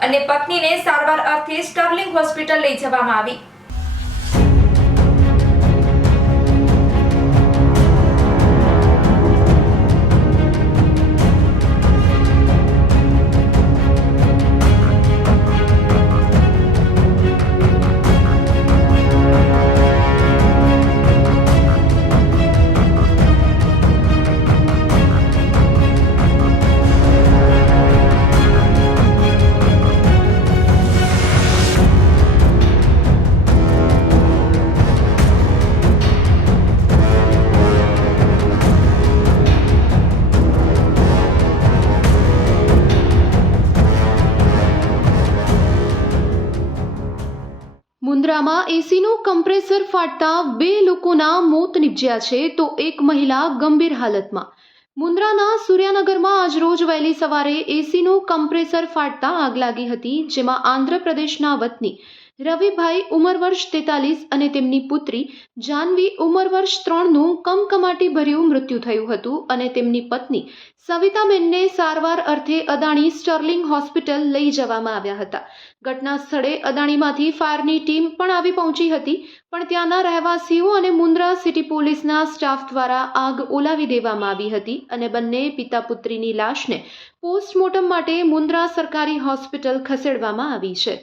અને પત્નીને સારવાર અર્થે સ્ટર્લિંગ હોસ્પિટલ લઈ જવામાં આવી। મુન્દ્રામાં એસીનું કમ્પ્રેસર ફાટતા 2 લોકોના મોત નિપજ્યા છે તો એક મહિલા ગંભીર હાલતમાં। મુન્દ્રાના સૂર્યાનગરમાં આજરોજ વહેલી સવારે એસીનું કમ્પ્રેસર ફાટતા આગ લાગી હતી, જેમાં આંધ્રપ્રદેશના વતની રવિભાઈ ઉંમર વર્ષ 43 અને તેમની પુત્રી જાનવી ઉંમર વર્ષ 3નું કમકમાટી ભર્યું મૃત્યુ થયું હતું અને તેમની પત્ની સવિતાબેનને સારવાર અર્થે અદાણી સ્ટર્લિંગ હોસ્પિટલ લઈ જવામાં આવ્યા હતા। ઘટના સ્થળે અદાણીમાંથી ફાયરની ટીમ પણ આવી પહોંચી હતી, પણ ત્યાંના રહેવાસીઓ અને મુન્દ્રા સિટી પોલીસના સ્ટાફ દ્વારા આગ ઓલાવી દેવામાં આવી હતી અને બંને પિતા પુત્રીની લાશને પોસ્ટમોર્ટમ માટે મુન્દ્રા સરકારી હોસ્પિટલ ખસેડવામાં આવી છે।